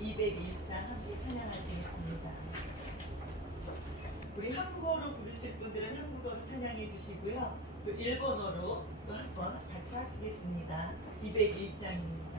201장 함께 찬양하시겠습니다. 우리 한국어로 부르실 분들은 한국어로 찬양해 주시고요. 또 일본어로 또 한 번 같이 하시겠습니다. 201장입니다.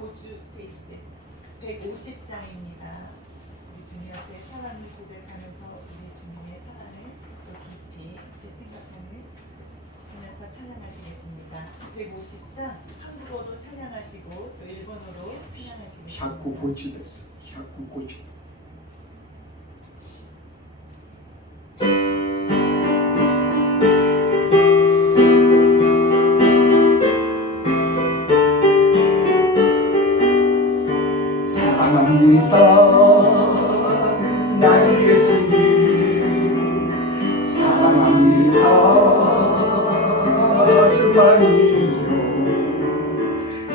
고주 페이지 150장입니다. 우리 주님 앞에 사랑을 고백하면서 우리 주님의 사랑을 또 깊이 생각하는 하면서 찬양하시겠습니다. 150장 한국어로 찬양하시고 또 일본어로 찬양하시겠습니다. 150です。150。사랑합니다 나의 예수님 사랑합니다 주만이요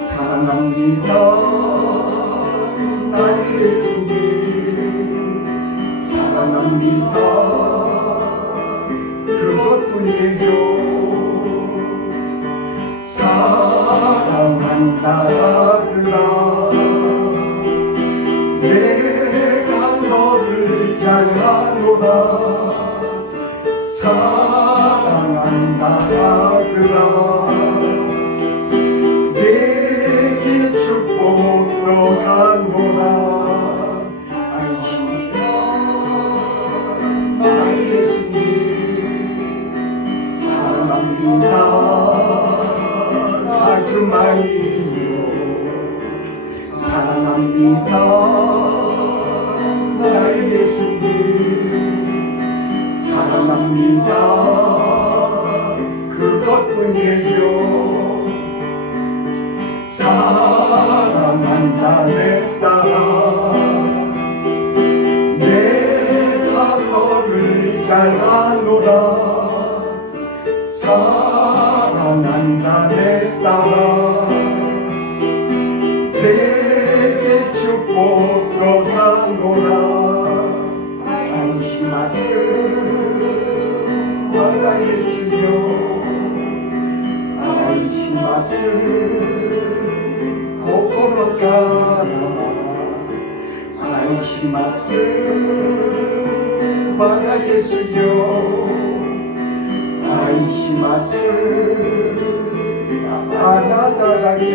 사랑합니다 나의 예수님 사랑합니다 그것뿐이에요 사랑한다 아들아 내가 너를 잘 아노라 사랑한다 아들아 내게 축복 너가노라 안심이다 나의 예수님 사랑합니다 아주 많이요 사랑합니다 나의 예수님 사랑합니다 그것뿐이에요 사랑한다 내 딸아 내가 너를 잘 아노라 사랑한다 내 딸아 내게 축복 거하노라 안심하스 와가 예수여 안심하스 고코로 가라 안심하스 와가 예수여 안심하스 아나다라게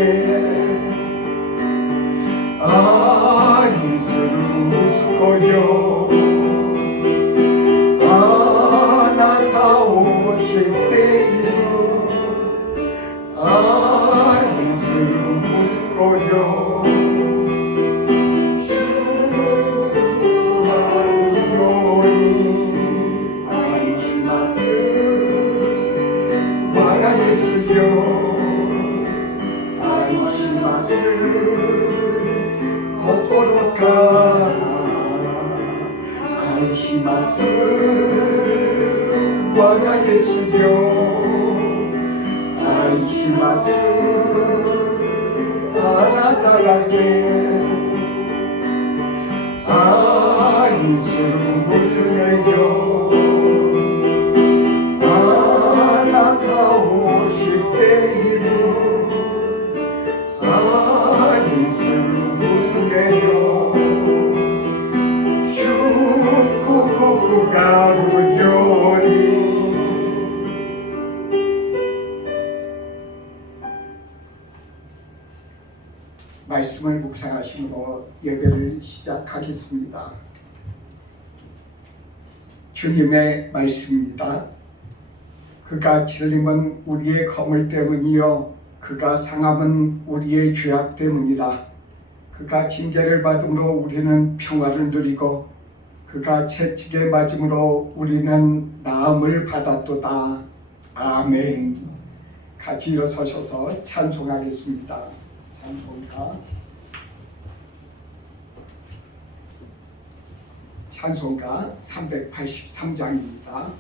愛する息子よ 아이시마스 와가 예수여 아이시마스 아나타라게 아이스 무슨에요 아나타 50대 1 아이스 무슨에요 휴쿠고쿠가 우요리 말씀을 묵상하심으로 예배를 시작하겠습니다. 주님의 말씀입니다. 그가 찔림은 우리의 거물 때문이요 그가 상함은 우리의 죄악 때문이라. 그가 징계를 받음으로 우리는 평화를 누리고 그가 채찍에 맞음으로 우리는 나음을 받았도다. 아멘. 같이 일어서셔서 찬송하겠습니다. 찬송가 383장입니다.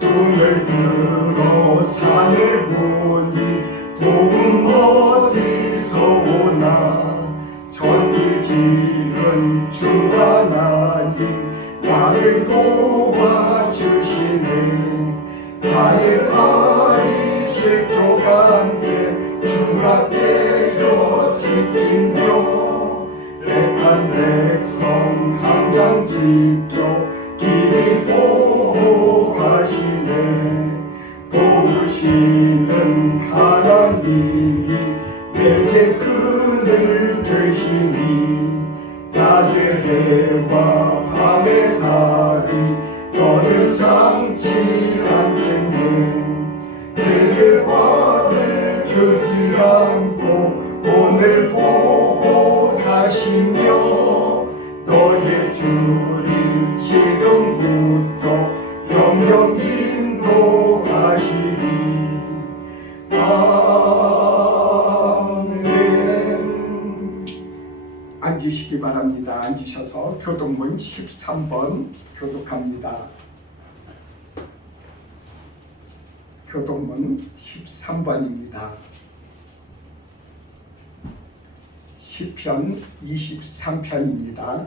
눈을 들어 산을 보니 도움 어디서 오나 천지 지은 주 하나님 나를 도와주시네 나의 발이 실족한데 주가 깨어 지키며 백한 백성 항상 지켜 길이 보호하시네 도우시는 하나님이 내게 그늘 되시니 낮의 해와 밤의 달이 너를 삼지 않겠네 내게 화를 주지 않고 오늘 보고 가시며 너의 주님 지금부터 영영 인도하시리 아멘. 앉으시기 바랍니다. 앉으셔서 교독문 13번 교독합니다. 교독문 13번입니다. 시편 23편입니다.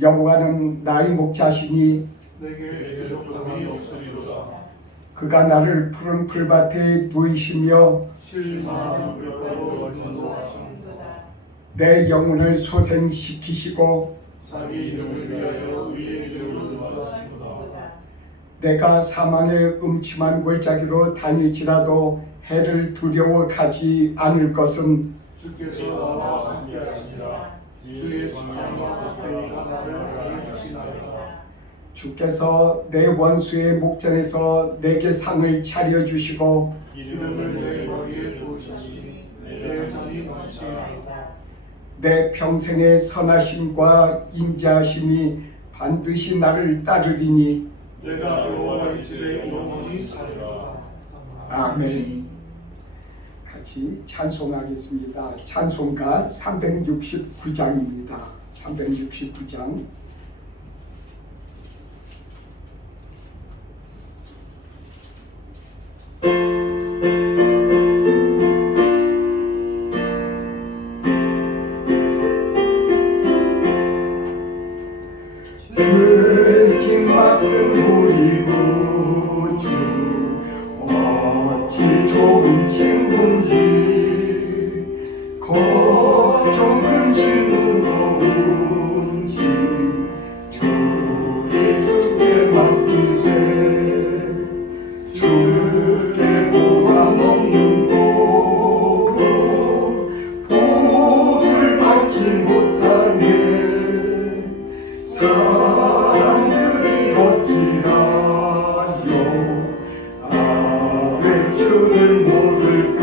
여호와는 나의 목자시니 내게 대적함이 없으리로다. 그가 나를 푸른 풀밭에 누이시며 실만한 뼈가로 건너하시는도다. 내 영혼을 소생시키시고 자기 이름을 위하여 의의 이름을 높아하시도다. 내가 사망의 음침한 골짜기로 다닐지라도 해를 두려워하지 않을 것은 주께서 나와 함께하시니라. 주의 정령과 덕대가 나를 가르치시나이다. 주께서 내 원수의 목전에서 내게 상을 차려주시고 이름을 내 머리에 부으시니 내 정이 넘치나이다. 내 평생의 선하심과 인자하심이 반드시 나를 따르리니 내가 여호와의 집에 영원히 살리라. 아멘. 같이 찬송하겠습니다. 찬송가 369장입니다. 369장. 죄짐 맡은 우리 구주 어찌 좋은 친구인지 걱정 근심 무거운지 주의 주께 맡기세 주께 보람 없는 고로 복을 받지 못하네 사람들이 어찌하여 아벨 주를 모를까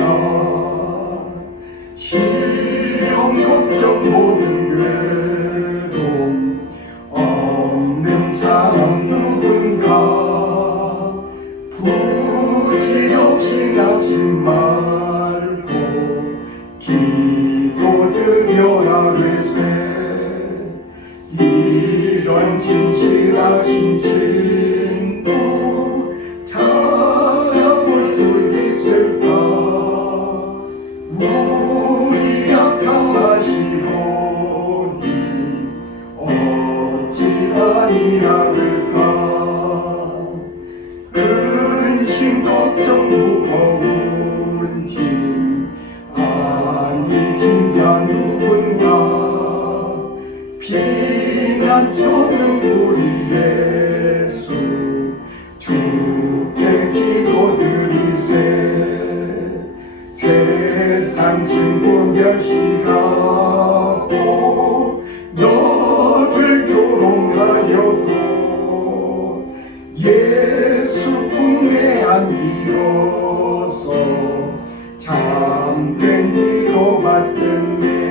기도드려라 되세 이런 진실하신 친구 찾아볼 수 있을까 우리 약함하시오니 어찌 아니하를까 근심 걱정 무거운 짐 아니 진짜 누군가 피난 좋은 우리 예수 주께 기도드리세 세상 친구 멸시하고 너를 조롱하여도 예수 품에 안기어서 참된 위로 받겠네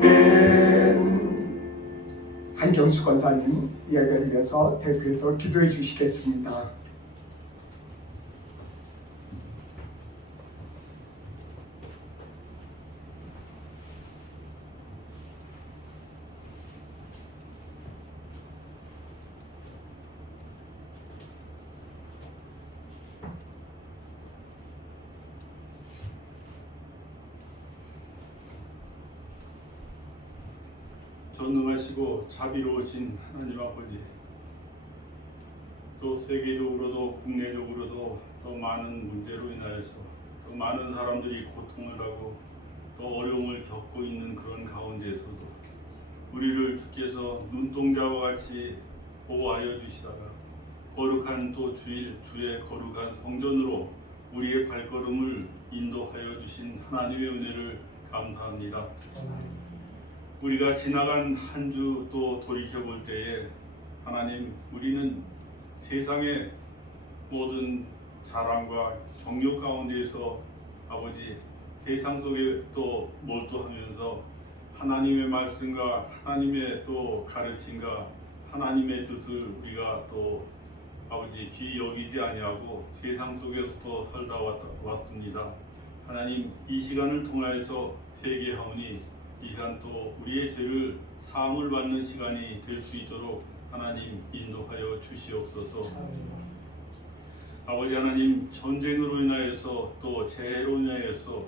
아멘. 한경수 권사님 이야기를 위해서 대표해서 기도해 주시겠습니다. 전능하시고 자비로우신 하나님 아버지, 또 세계적으로도 국내적으로도 더 많은 문제로 인하여서 더 많은 사람들이 고통을 하고 또 어려움을 겪고 있는 그런 가운데에서도 우리를 주께서 눈동자와 같이 보호하여 주시다가 거룩한 또 주의 거룩한 성전으로 우리의 발걸음을 인도하여 주신 하나님의 은혜를 감사합니다. 우리가 지나간 한 주 또 돌이켜볼 때에 하나님, 우리는 세상의 모든 자랑과 정욕 가운데에서 아버지 세상 속에 또 몰두하면서 하나님의 말씀과 하나님의 또 가르침과 하나님의 뜻을 우리가 또 아버지 귀히 여기지 아니하고 세상 속에서 또 살다 왔습니다. 하나님, 이 시간을 통하여서 회개하오니 이 시간 또 우리의 죄를 사함을 받는 시간이 될 수 있도록 하나님 인도하여 주시옵소서. 아버지 하나님, 전쟁으로 인하여서 또 재해로 인하여서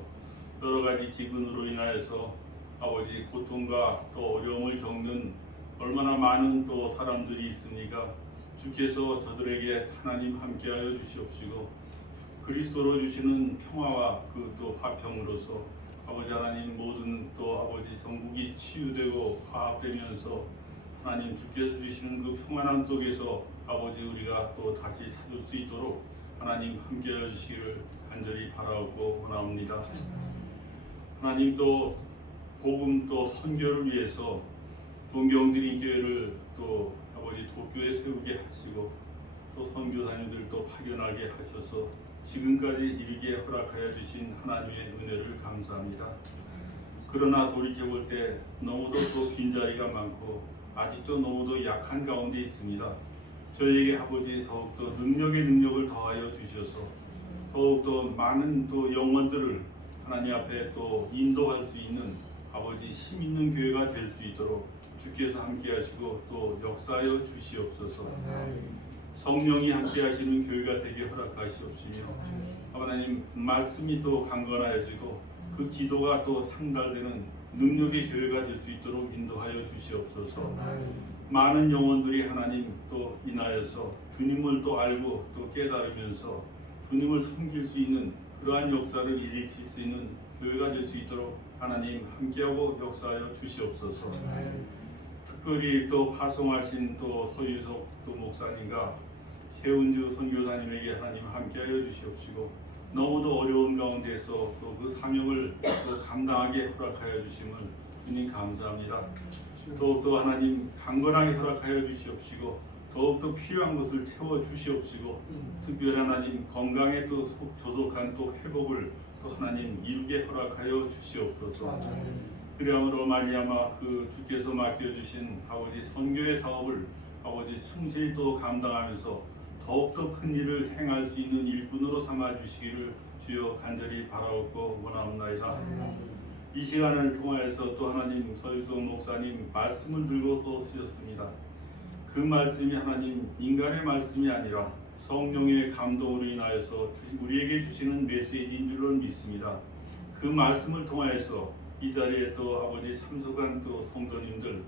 여러 가지 기근으로 인하여서 아버지 고통과 또 어려움을 겪는 얼마나 많은 또 사람들이 있습니까? 주께서 저들에게 하나님 함께하여 주시옵시고 그리스도로 주시는 평화와 그 또 화평으로서 아버지 하나님, 모든 또 아버지 전국이 치유되고 화합되면서 하나님 주께서 주시는 그 평안함 속에서 아버지 우리가 또 다시 찾을 수 있도록 하나님 함께하여 주시기를 간절히 바라옵고 원하옵니다. 하나님, 또 복음 또 선교를 위해서 동경드림교회를 또 아버지 도교에 세우게 하시고 또 선교사님들 또 파견하게 하셔서 지금까지 이르게 허락하여 주신 하나님의 은혜를 감사합니다. 그러나 돌이켜볼 때 너무도 또 빈자리가 많고 아직도 너무도 약한 가운데 있습니다. 저희에게 아버지 더욱더 능력을 더하여 주셔서 더욱더 많은 또 영혼들을 하나님 앞에 또 인도할 수 있는 아버지 힘 있는 교회가 될 수 있도록 주께서 함께 하시고 또 역사하여 주시옵소서. 성령이 함께 하시는 교회가 되게 허락하시옵시며 하나님, 말씀이 또 강건하여지고 그 기도가 또 상달되는 능력의 교회가 될 수 있도록 인도하여 주시옵소서. 많은 영혼들이 하나님 또 인하여서 주님을 또 알고 또 깨달으면서 주님을 섬길 수 있는 그러한 역사를 일으킬 수 있는 교회가 될 수 있도록 하나님 함께하고 역사하여 주시옵소서. 특별히 또 파송하신 또 서유석 또 목사님과 최은주 선교사님에게 하나님 함께하여 주시옵시고 너무도 어려운 가운데서 또 그 사명을 또 감당하게 허락하여 주심을 주님 감사합니다. 더욱더 하나님 강건하게 허락하여 주시옵시고 더욱더 필요한 것을 채워 주시옵시고 특별히 하나님 건강에 또 조속한 또 회복을 또 하나님 이루게 허락하여 주시옵소서. 그리함으로 말미암아 그 주께서 맡겨주신 아버지 선교의 사업을 아버지 충실히 또 감당하면서 더욱더 큰 일을 행할 수 있는 일꾼으로 삼아 주시기를 주여 간절히 바라옵고 원하옵나이다. 이 시간을 통하여서 또 하나님 서유성 목사님 말씀을 들고 쓰셨습니다. 그 말씀이 하나님 인간의 말씀이 아니라 성령의 감동으로 인하여서 우리에게 주시는 메시지인 줄로 믿습니다. 그 말씀을 통하여서 이 자리에 또 아버지 참석한 또 성도님들,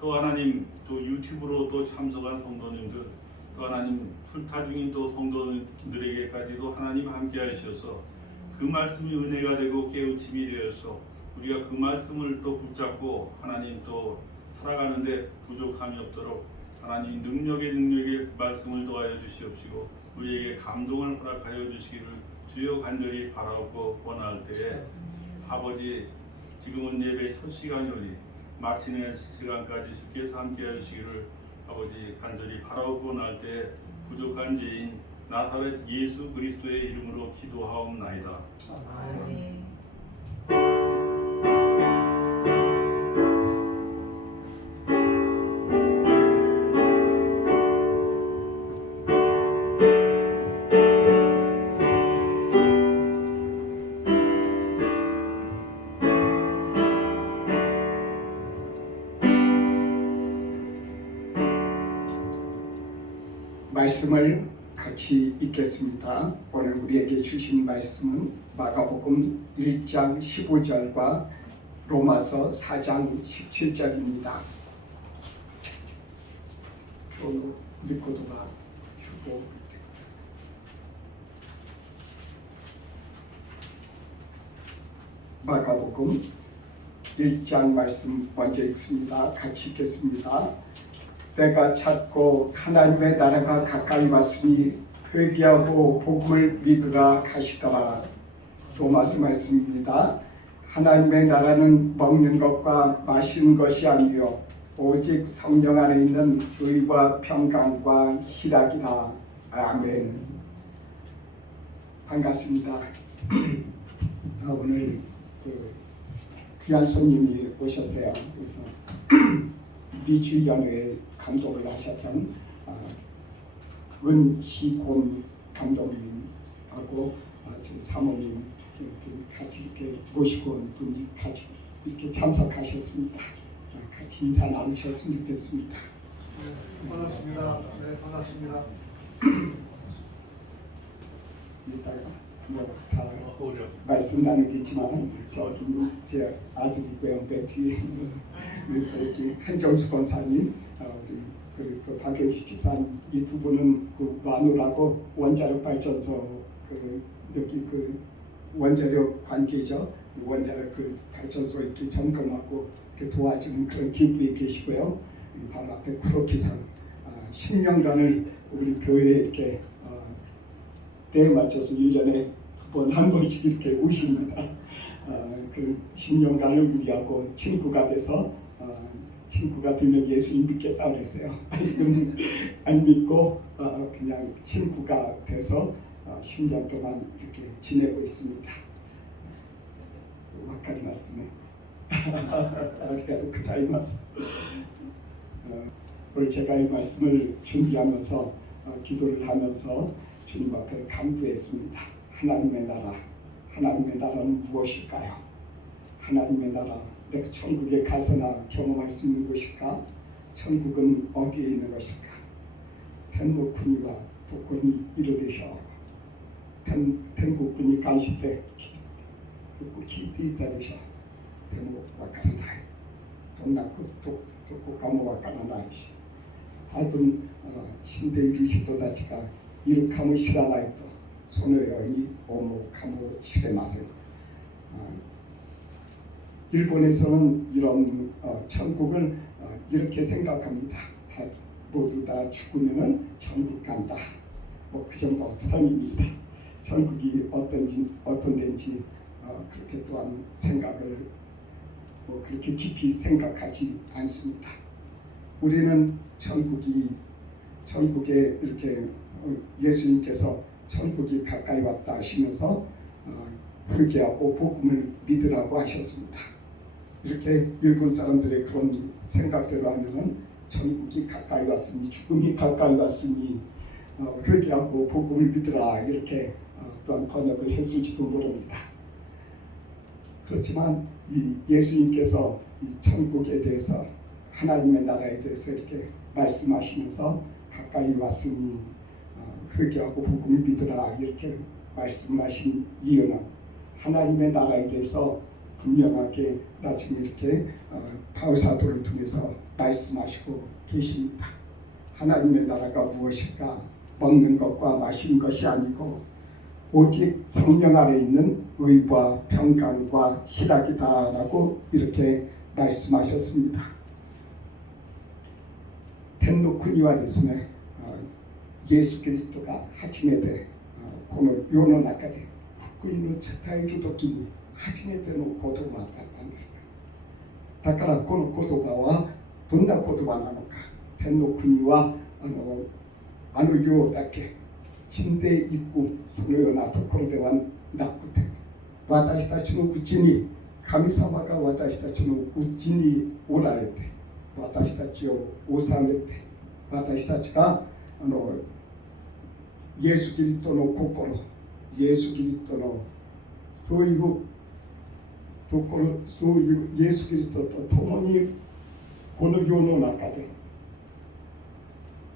또 하나님 또 유튜브로 또 참석한 성도님들, 또 하나님 출타 중인 또 성도들에게까지도 하나님 함께 하셔서 그 말씀이 은혜가 되고 깨우침이 되어서 우리가 그 말씀을 또 붙잡고 하나님 또 살아가는데 부족함이 없도록 하나님 능력의 말씀을 더하여 주시옵시고 우리에게 감동을 허락하여 주시기를 주여 간절히 바라옵고 원할 때에 아버지 지금은 예배 첫 시간이오니 마치는 시간까지 주께서 함께 하시기를 아버지 간절히 바라옵고 원할 때 부족한 죄인 나사렛 예수 그리스도의 이름으로 기도하옵나이다. 아멘. 말씀을 같이 읽겠습니다. 오늘 우리에게 주신 말씀은 마가복음 1장 15절과 로마서 4장 17절입니다. 또 니코도가 주고 마가복음 1장 말씀 먼저 읽습니다. 같이 읽겠습니다. 때가 찼고 하나님의 나라가 가까이 왔으니 회개하고 복음을 믿으라 하시더라. 로마서 말씀입니다. 하나님의 나라는 먹는 것과 마시는 것이 아니요 오직 성령 안에 있는 의와 평강과 희락이라. 아멘. 반갑습니다. 오늘 귀한 손님이 오셨어요. 그래서 미주연회 감독을 하셨던 은희곤 감독님하고 제 사모님 같이 이렇게 모시고 온 분이 같이 이렇게 참석하셨습니다. 같이 인사 나누셨으면 좋겠습니다. 네, 반갑습니다. 네, 반갑습니다. 이따가 다 말씀 나누겠지만 저기 제 아들이고요, 베티, 우리 또 한경수 권사님, 우리 그 박용식 집사님 이 두 분은 그 마누라고 원자력 발전소 그 원자력 관계죠. 원자력 그 발전소 이렇게 점검하고 이렇게 도와주는 그런 기부에 계시고요. 바로 앞에 크로키상 10년간을 우리 교회에 이렇게 때에 맞춰서 1년에 2번 한 번씩 이렇게 오십니다. 그 10년간을 우리하고 친구가 돼서 친구가 되면 예수님 믿겠다 그랬어요. 아직은 안 믿고 그냥 친구가 돼서 10년 동안 이렇게 지내고 있습니다. 와카리마스네. 아리가토 고자이마스. 오늘 제가 이 말씀을 준비하면서 기도를 하면서 주님 앞에 간구했습니다. 하나님의 나라는 무엇일까요? 하나님의 나라, 내가 천국에 가서나 경험할 수 있는 곳일까? 천국은 어디에 있는 것일까? 텐노쿠니와 도코니 이루되셔 텐국군이 간시대 키티이타되셔 텐노 와카라나이 동나쿠 도코 가모 와카라나이 다분 신대유리 히토다치가 이룩하면 시라나이또 소노여니 오모카모 시레마세. 일본에서는 이런 천국을 이렇게 생각합니다. 다 모두 다 죽으면은 천국 간다. 뭐 그 정도 선입니다. 천국이 어떤 데인지 그렇게 또한 생각을 뭐 그렇게 깊이 생각하지 않습니다. 우리는 천국에 이렇게 예수님께서 천국이 가까이 왔다 하시면서 회개하고 복음을 믿으라고 하셨습니다. 이렇게 일본 사람들의 그런 생각대로 하면은 천국이 가까이 왔으니 죽음이 가까이 왔으니 회개하고 복음을 믿으라 이렇게 또한 번역을 했을지도 모릅니다. 그렇지만 이 예수님께서 이 천국에 대해서 하나님의 나라에 대해서 이렇게 말씀하시면서 가까이 왔으니 회개하고 복음을 믿으라 이렇게 말씀하신 이유는 하나님의 나라에 대해서 분명하게 나중에 이렇게 바울사도를 통해서 말씀하시고 계십니다. 하나님의 나라가 무엇일까? 먹는 것과 마시는 것이 아니고 오직 성령 아래 있는 의와 평강과 희락이다라고 이렇게 말씀하셨습니다. 텐노쿠니와 데스네 예수 그리스도가初めてこの世の中で福音を伝えるときに初めての言葉だったんです。だからこの言葉はどんな言葉なのか。天の国はあの世だけ死んでいくそのようなところではなくて、私たちのうちに神様が私たちのうちにおられて、私たちを治めて、私たちがイエス・キリストの心、イエス・キリストのそういうところ、そういうイエス・キリストと共にこの世の中で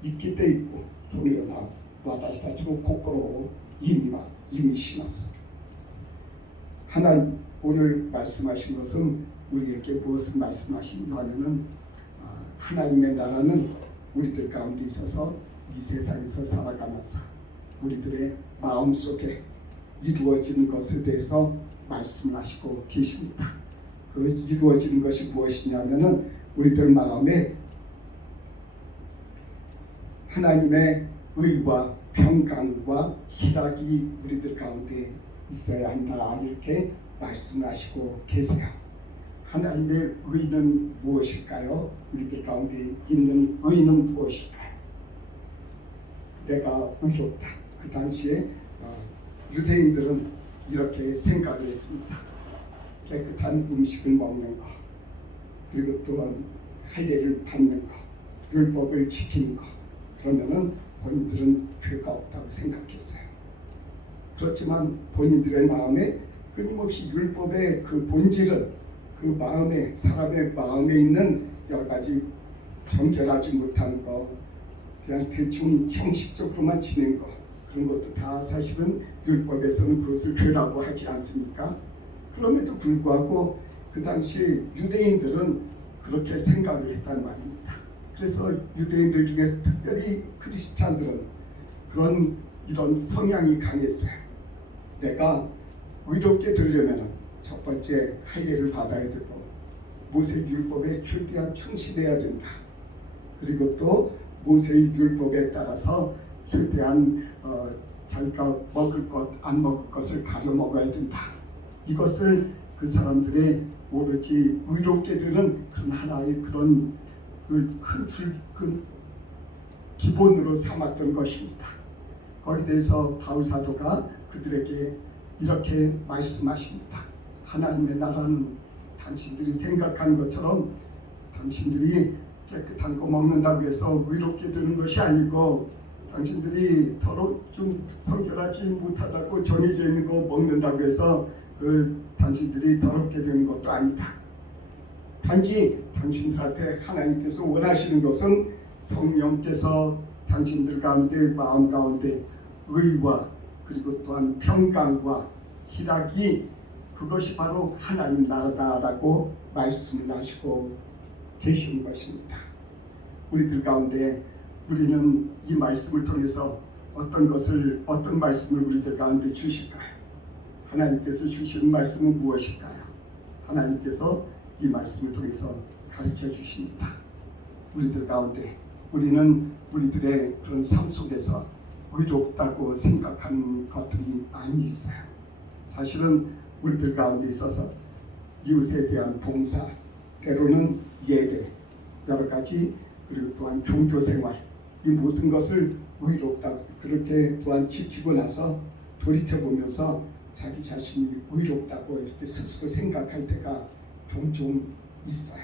生きていくそのような私たちの心を意味します. 하나님 오늘 말씀하신 것은 우리에게 무엇을 말씀하시냐 하면은 하나님의 나라는 우리들 가운데 있어서 이 세상에서 살아가면서 우리들의 마음속에 이루어지는 것에 대해서 말씀하시고 계십니다. 그 이루어지는 것이 무엇이냐면은 우리들 마음에 하나님의 의와 평강과 희락이 우리들 가운데 있어야 한다 이렇게 말씀을 하시고 계세요. 하나님의 의는 무엇일까요? 우리들 가운데 있는 의는 무엇일까요? 내가 의롭다. 그 당시에 유대인들은 이렇게 생각을 했습니다. 깨끗한 음식을 먹는 것, 그리고 또한 할례를 받는 것, 율법을 지키는 것, 그러면은 본인들은 죄가 없다고 생각했어요. 그렇지만 본인들의 마음에 끊임없이 율법의 그 본질은 그 마음에 사람의 마음에 있는 여러 가지 정결하지 못한 것, 그냥 대충 형식적으로만 지낸 것, 그런 것도 다 사실은 율법에서는 그것을 죄라고 하지 않습니까? 그럼에도 불구하고 그 당시 유대인들은 그렇게 생각을 했단 말입니다. 그래서 유대인들 중에서 특별히 크리스찬들은 이런 성향이 강했어요. 내가 의롭게 되려면 첫 번째 할례를 받아야 되고 모세 율법에 최대한 충실해야 된다. 그리고 또 모세의 율법에 따라서 최대한 자기가 먹을 것, 안 먹을 것을 가려 먹어야 된다. 이것을 그 사람들의 오로지 의롭게 되는 그런 하나의 그런 큰 기본으로 삼았던 것입니다. 거기에 대해서 바울 사도가 그들에게 이렇게 말씀하십니다. 하나님의 나라는 당신들이 생각하는 것처럼 당신들이 깨끗한 거 먹는다고 해서 의롭게 되는 것이 아니고 당신들이 더러 좀 성결하지 못하다고 정해져 있는 거 먹는다고 해서 당신들이 더럽게 되는 것도 아니다. 단지 당신들한테 하나님께서 원하시는 것은 성령께서 당신들 가운데 마음 가운데 의와 그리고 또한 평강과 희락이 그것이 바로 하나님 나라다라고 말씀을 하시고 계시는 것입니다. 우리들 가운데 우리는 이 말씀을 통해서 어떤 말씀을 우리들 가운데 주실까요? 하나님께서 주시는 말씀은 무엇일까요? 하나님께서 이 말씀을 통해서 가르쳐 주십니다. 우리들 가운데 우리는 우리들의 그런 삶 속에서 의롭다고 생각하는 것들이 많이 있어요. 사실은 우리들 가운데 있어서 이웃에 대한 봉사, 때로는 예배, 여러 가지 그리고 또한 종교생활 이 모든 것을 의롭다고 그렇게 또한 지키고 나서 돌이켜보면서 자기 자신이 의롭다고 이렇게 스스로 생각할 때가 종종 있어요.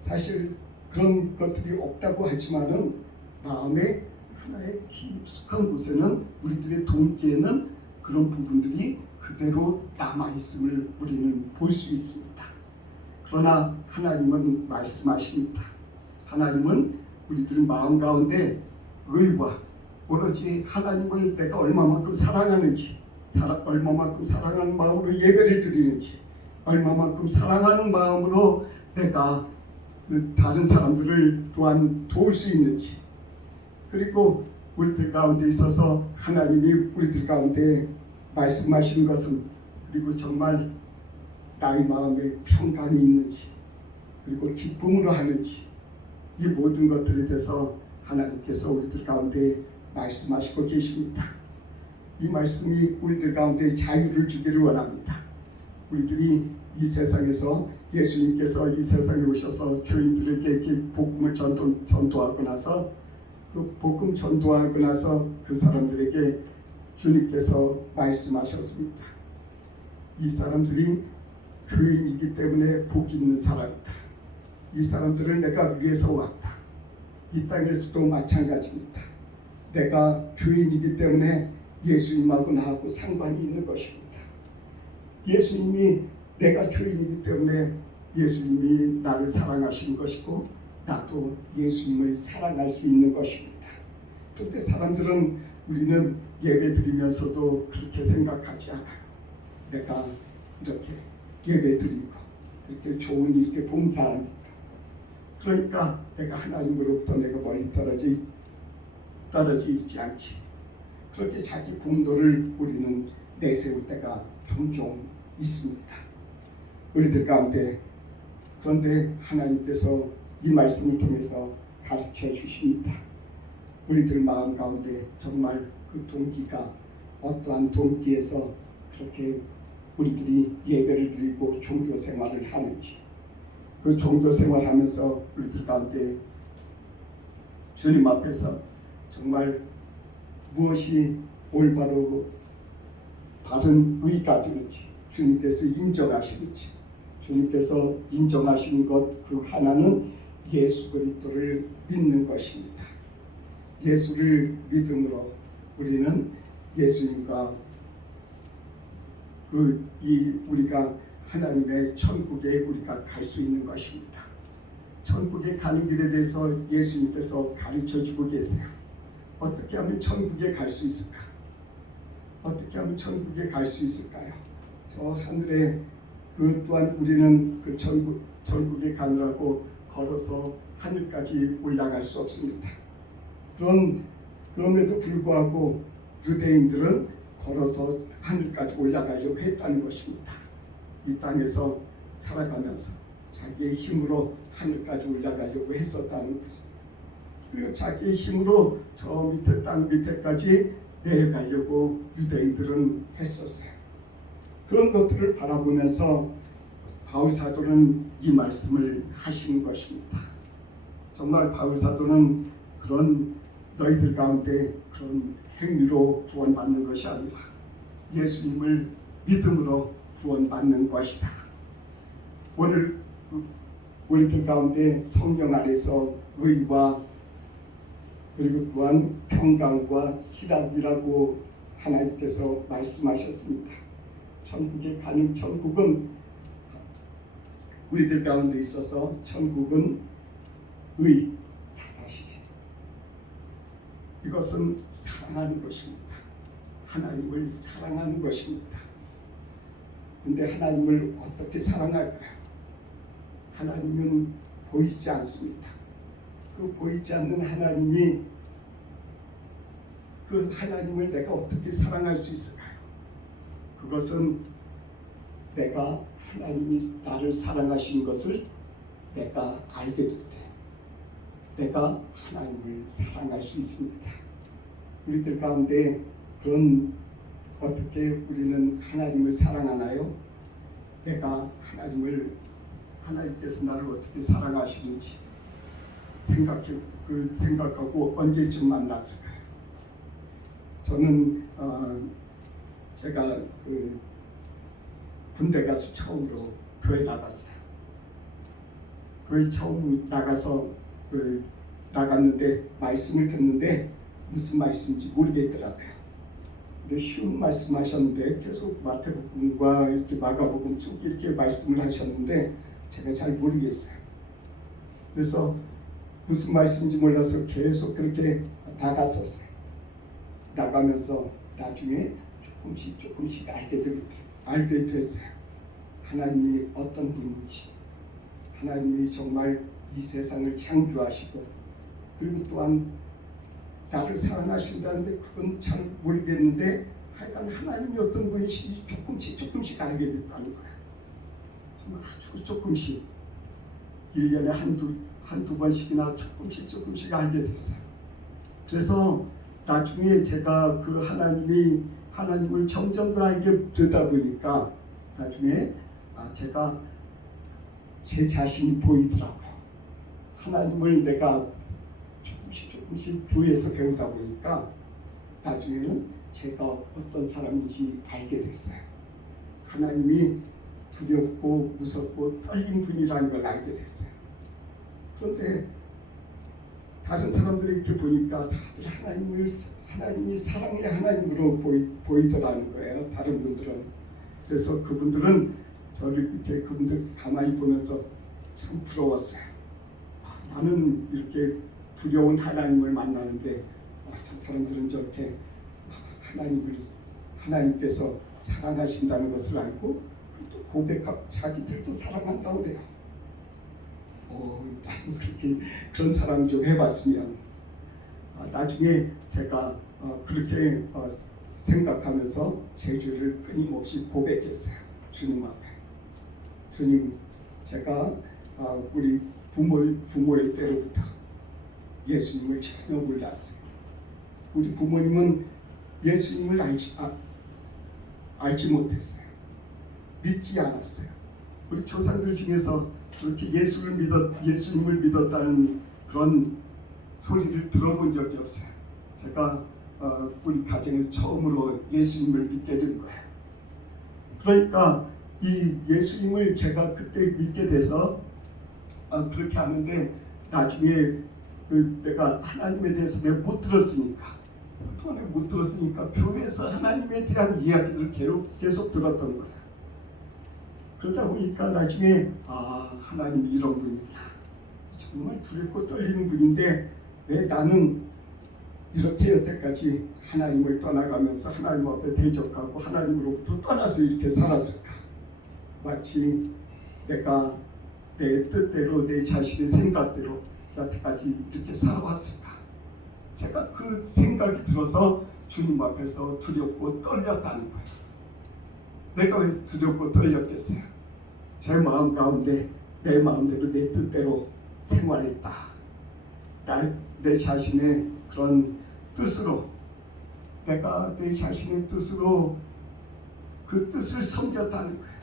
사실 그런 것들이 없다고 하지만은 마음에 하나의 깊숙한 곳에는 우리들의 동기에는 그런 부분들이 그대로 남아있음을 우리는 볼 수 있습니다. 그러나 하나님은 말씀하십니다. 하나님은 우리들 마음 가운데 의와 오로지 하나님을 내가 얼마만큼 사랑하는지, 얼마만큼 사랑하는 마음으로 예배를 드리는지, 얼마만큼 사랑하는 마음으로 내가 그 다른 사람들을 또한 도울 수 있는지, 그리고 우리들 가운데 있어서 하나님이 우리들 가운데 말씀하시는 것은 그리고 정말 나의 마음에 평강이 있는지, 그리고 기쁨으로 하는지, 이 모든 것들에 대해서 하나님께서 우리들 가운데 말씀하시고 계십니다. 이 말씀이 우리들 가운데 자유를 주기를 원합니다. 우리들이 이 세상에서 예수님께서 이 세상에 오셔서 교인들에게 이렇게 복음을 전도하고 나서 그 복음 전도하고 나서 그 사람들에게 주님께서 말씀하셨습니다. 이 사람들이 교인이기 때문에 복 있는 사람이다. 이 사람들을 내가 위해서 왔다. 이 땅에서도 마찬가지입니다. 내가 교인이기 때문에 예수님하고 나하고 상관이 있는 것입니다. 예수님이 내가 교인이기 때문에 예수님이 나를 사랑하시는 것이고 나도 예수님을 사랑할 수 있는 것입니다. 그런데 사람들은 우리는 예배드리면서도 그렇게 생각하지 않아요. 내가 이렇게 예배드리고 이렇게 좋은 이렇게 봉사하니까, 그러니까 내가 하나님으로부터 내가 멀리 떨어지지 않지. 그렇게 자기 공로를 우리는 내세울 때가 종종 있습니다. 우리들 가운데. 그런데 하나님께서 이 말씀을 통해서 가르쳐 주십니다. 우리들 마음 가운데 정말 그 동기가 어떠한 동기에서 그렇게 우리들이 예배를 드리고 종교 생활을 하는지, 그 종교 생활하면서 우리들 가운데 주님 앞에서 정말 무엇이 올바르고 바른 의가 되는지 주님께서 인정하시는지, 주님께서 인정하시는 것 그 하나는 예수 그리스도를 믿는 것입니다. 예수를 믿음으로 우리는 예수님과 우리가 하나님의 천국에 우리가 갈 수 있는 것입니다. 천국에 가는 길에 대해서 예수님께서 가르쳐주고 계세요. 어떻게 하면 천국에 갈 수 있을까? 어떻게 하면 천국에 갈 수 있을까요? 저 하늘에 또한 우리는 그 천국에 가느라고 걸어서 하늘까지 올라갈 수 없습니다. 그럼에도 불구하고 유대인들은 걸어서 하늘까지 올라가려고 했다는 것입니다. 이 땅에서 살아가면서 자기의 힘으로 하늘까지 올라가려고 했었다는 것입니다. 그리고 자기의 힘으로 저 밑에 땅 밑에까지 내려가려고 유대인들은 했었어요. 그런 것들을 바라보면서 바울 사도는 이 말씀을 하시는 것입니다. 정말 바울 사도는 그런 너희들 가운데 그런 행위로 구원받는 것이 아니라 예수님을 믿음으로 구원받는 것이다. 오늘 우리들 가운데 성령 안에서 의와 그리고 또한 평강과 희락이라고 하나님께서 말씀하셨습니다. 천국에 가는 천국은 우리들 가운데 있어서 천국은 의, 다시 이것은 사랑하는 것입니다. 하나님을 사랑하는 것입니다. 근데 하나님을 어떻게 사랑할까요? 하나님은 보이지 않습니다. 그 보이지 않는 하나님이 그 하나님을 내가 어떻게 사랑할 수 있을까요? 그것은 내가 하나님이 나를 사랑하시는 것을 내가 알게 될 때 내가 하나님을 사랑할 수 있습니다. 우리들 가운데 그런 어떻게 우리는 하나님을 사랑하나요? 내가 하나님께서 나를 어떻게 사랑하시는지 생각하고 언제쯤 만났을까요? 저는 제가 군대 가서 처음으로 교회 나갔어요. 교회 처음 나갔는데 말씀을 듣는데 무슨 말씀인지 모르겠더라고요. 근데 쉬운 말씀하셨는데 계속 마태복음과 이렇게 마가복음 쭉 이렇게 말씀을 하셨는데 제가 잘 모르겠어요. 그래서 무슨 말씀인지 몰라서 계속 그렇게 나갔었어요. 나가면서 나중에 조금씩 알게 됐어요. 하나님이 어떤 분인지, 하나님이 정말 이 세상을 창조하시고 그리고 또한 나를 사랑하신다는데 그건 잘 모르겠는데 하여간 하나님이 어떤 분이신지 조금씩 알게 됐다는 거야. 정말 아주 조금씩 1년에 한두 번씩이나 조금씩 알게 됐어요. 그래서 나중에 제가 그 하나님을 점점 더 알게 되다 보니까 나중에 제가 제 자신이 보이더라고요. 하나님을 내가 조금씩 교회에서 배우다 보니까 나중에는 제가 어떤 사람인지 알게 됐어요. 하나님이 두렵고 무섭고 떨린 분이라는 걸 알게 됐어요. 그런데 다른 사람들이 이렇게 보니까 다들 하나님이 사랑의 하나님으로 보이더라는 거예요. 다른 분들은. 그래서 그분들은 저를 이렇게 그분들 가만히 보면서 참 부러웠어요. 나는 이렇게 두려운 하나님을 만나는데 저 사람들은 저렇게 하나님께서 사랑하신다는 것을 알고 또 고백하고 자기들도 사랑한다고 그래요. 나도 그런 사람 좀 해봤으면. 나중에 제가 그렇게 생각하면서 제 죄를 끊임없이 고백했어요. 주님 앞에. 주님, 제가 우리 부모의 때로부터 예수님을 전혀 몰랐어요. 우리 부모님은 예수님을 알지 못했어요. 믿지 않았어요. 우리 조상들 중에서 그렇게 예수님을 믿었다는 그런 소리를 들어본 적이 없어요. 제가 우리 가정에서 처음으로 예수님을 믿게 된 거예요. 그러니까 이 예수님을 제가 그때 믿게 돼서 그렇게 하는데 나중에 내가 하나님에 대해서 내가 못 들었으니까 그동안에 못 들었으니까 교회에서 하나님에 대한 이야기를 계속 들었던 거야. 그러다 보니까 나중에 하나님이 이런 분이구나. 정말 두렵고 떨리는 분인데 왜 나는 이렇게 여태까지 하나님을 떠나가면서 하나님 앞에 대적하고 하나님으로부터 떠나서 이렇게 살았을까? 마치 내가 내 뜻대로 내 자신의 생각대로 여태까지 이렇게 살아왔을까? 제가 그 생각이 들어서 주님 앞에서 두렵고 떨렸다는 거예요. 내가 왜 두렵고 떨렸겠어요? 제 마음 가운데 내 마음대로 내 뜻대로 생활했다. 내 자신의 그런 뜻으로 내가 내 자신의 뜻으로 그 뜻을 섬겼다는 거예요.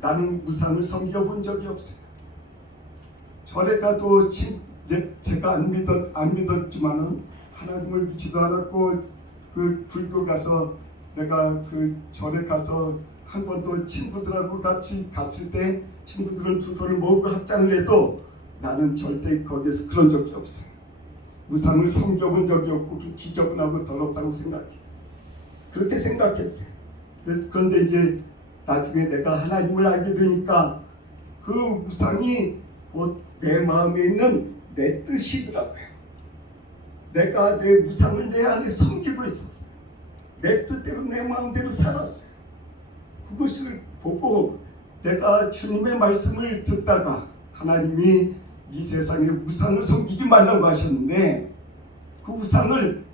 나는 우상을 섬겨본 적이 없어요. 절에 가도 제가 안 믿었지만은 하나님을 믿지도 않았고 그 불교 가서 내가 그 절에 가서 한 번도 친구들하고 같이 갔을 때 친구들은 두 손을 모으고 합장을 해도 나는 절대 거기에서 그런 적이 없어요. 우상을 섬겨본 적이 없고 지저분하고 더럽다고 생각해요. 그렇게 생각했어요. 그런데 이제 나중에 내가 하나님을 알게 되니까 그 우상이 곧 내 마음에 있는 내 뜻이더라고요. 내가 내 우상을 내 안에 섬기고 있었어요. 내 뜻대로 내 마음대로 살았어요. 그것을 보고 내가 주님의 말씀을 듣다가 하나님이 이 세상에 우상을 섬기지 말라고 하셨는데 그 우상을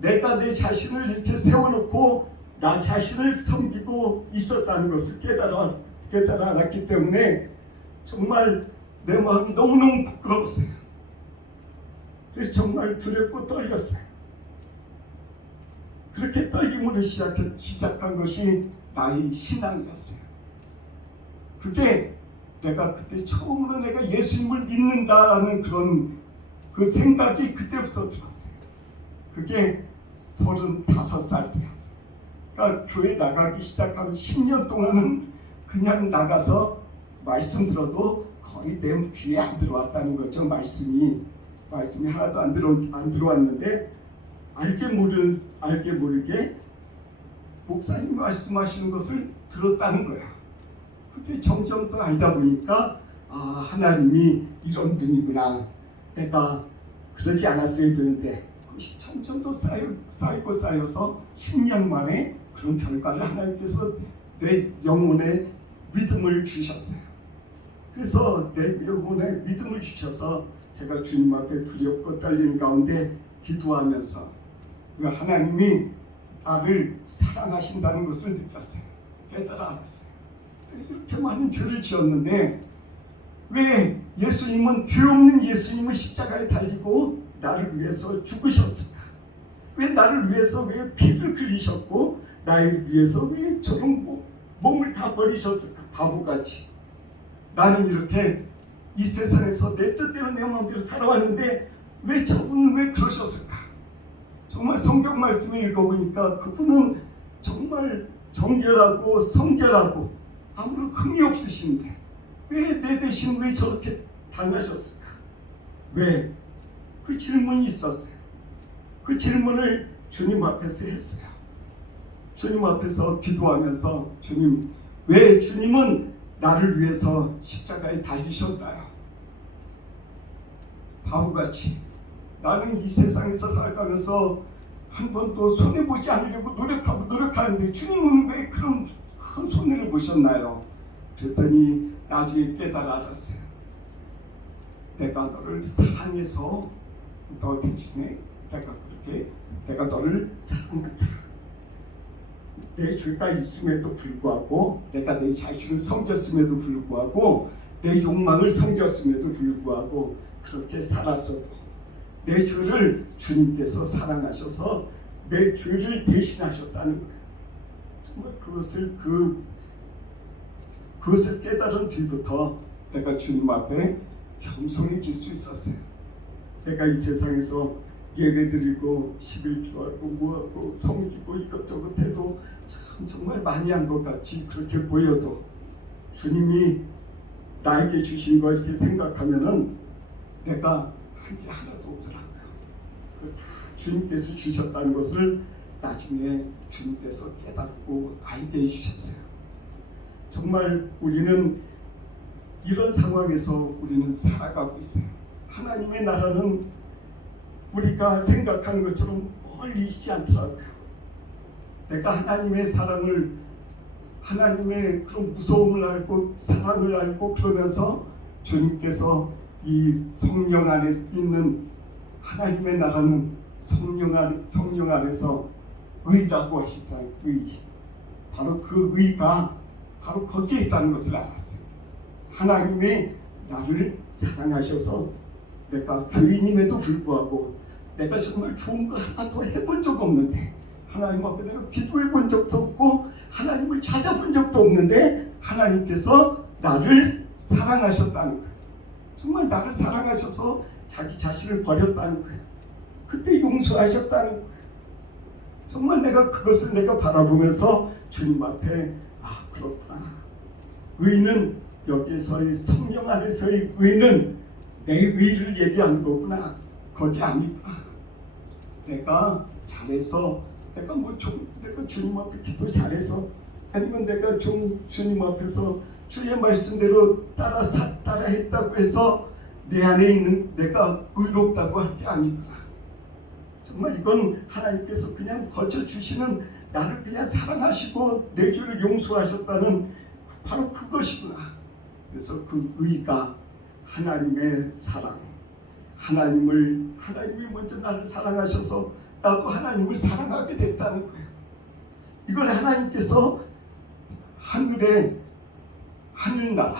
내가 내 자신을 이렇게 세워놓고 나 자신을 섬기고 있었다는 것을 깨달아 알았기 때문에 정말 내 마음이 너무너무 부끄러웠어요. 그래서 정말 두렵고 떨렸어요. 그렇게 떨림으로 시작한 것이 나의 신앙이었어요. 그게 내가 그때 처음으로 내가 예수님을 믿는다라는 그런 그 생각이 그때부터 들었어요. 그게 35살 때였어요. 그러니까 교회 나가기 시작하면 10년 동안은 그냥 나가서 말씀 들어도 거의 내 귀에 안 들어왔다는 거죠. 말씀이 하나도 안 들어왔는데 알게 모르게 목사님 말씀하시는 것을 들었다는 거야. 그게 점점 더 알다 보니까 하나님이 이런 분이구나. 내가 그러지 않았어야 되는데 그것이 점점 더 쌓이고 쌓여서 10년 만에 그런 결과를 하나님께서 내 영혼에 믿음을 주셨어요. 그래서 내 영혼에 믿음을 주셔서 제가 주님 앞에 두렵고 떨리는 가운데 기도하면서 하나님이 나를 사랑하신다는 것을 느꼈어요. 깨달아 알았어요. 이렇게 많은 죄를 지었는데 왜 예수님은 죄 없는 예수님은 십자가에 달리고 나를 위해서 죽으셨을까? 왜 나를 위해서 왜 피를 흘리셨고 나를 위해서 왜 저런 몸을 다 버리셨을까? 바보같이 나는 이렇게 이 세상에서 내 뜻대로 내 마음대로 살아왔는데 왜 저분은 왜 그러셨을까? 정말 성경 말씀을 읽어보니까 그분은 정말 정결하고 성결하고 아무런 흠이 없으신데 왜 내 대신 왜 저렇게 당하셨을까? 왜? 그 질문이 있었어요. 그 질문을 주님 앞에서 했어요. 주님 앞에서 기도하면서 주님, 왜 주님은 나를 위해서 십자가에 달리셨나요? 바보같이 나는 이 세상에서 살아가면서 한 번도 손해보지 않으려고 노력하는데 주님은 왜 그런 큰 손해를 보셨나요? 그랬더니 나중에 깨달아 알았어요. 내가 너를 사랑해서 너 대신에 내가 너를 사랑한다. 내 죄가 있음에도 불구하고 내가 내 자신을 섬겼음에도 불구하고 내 욕망을 섬겼음에도 불구하고 그렇게 살았어도 내 죄를 주님께서 사랑하셔서 내 죄를 대신하셨다는 거예요. 정말 그것을 깨달은 뒤부터 내가 주님 앞에 겸손해질 수 있었어요. 내가 이 세상에서 예배드리고 11조하고 뭐하고 섬기고 이것저것 해도 참 정말 많이 한 것 같이 그렇게 보여도 주님이 나에게 주신 거 이렇게 생각하면은 내가 한 게 하나도 없더라고요. 그 다 주님께서 주셨다는 것을 나중에 주님께서 깨닫고 알게 해주셨어요. 정말 우리는 이런 상황에서 우리는 살아가고 있어요. 하나님의 나라는 우리가 생각하는 것처럼 멀리 있지 않더라고요. 내가 하나님의 사랑을, 하나님의 그런 무서움을 알고 사랑을 알고 그러면서 주님께서 이 성령 안에 있는 하나님의 나라는 성령 안에서 의라고 하시잖아요. 의. 바로 그 의가 바로 거기에 있다는 것을 알았어요. 하나님이 나를 사랑하셔서 내가 교인임에도 불구하고 내가 정말 좋은 거 하나도 해본 적 없는데 하나님 앞에 내가 기도해 본 적도 없고 하나님을 찾아본 적도 없는데 하나님께서 나를 사랑하셨다는 거예요. 정말 나를 사랑하셔서 자기 자신을 버렸다는 거예요. 그때 용서하셨다는 거예요. 정말 내가 그것을 내가 바라보면서 주님 앞에 그렇구나. 의는 여기에서의 성령 안에서의 의는 내 의를 얘기하는 거구나. 거기 아니구나. 내가 잘해서 내가 내가 주님 앞에 기도 잘해서 아니면 내가 좀 주님 앞에서 주의 말씀대로 따라 했다고 해서 내 안에 있는 내가 의롭다고 할 게 아니구나. 정말 이건 하나님께서 그냥 거쳐주시는 나를 그냥 사랑하시고 내 죄를 용서하셨다는 바로 그것이구나. 그래서 그 의가 하나님의 사랑, 하나님이 먼저 나를 사랑하셔서 나도 하나님을 사랑하게 됐다는 거예요. 이걸 하나님께서 하늘나라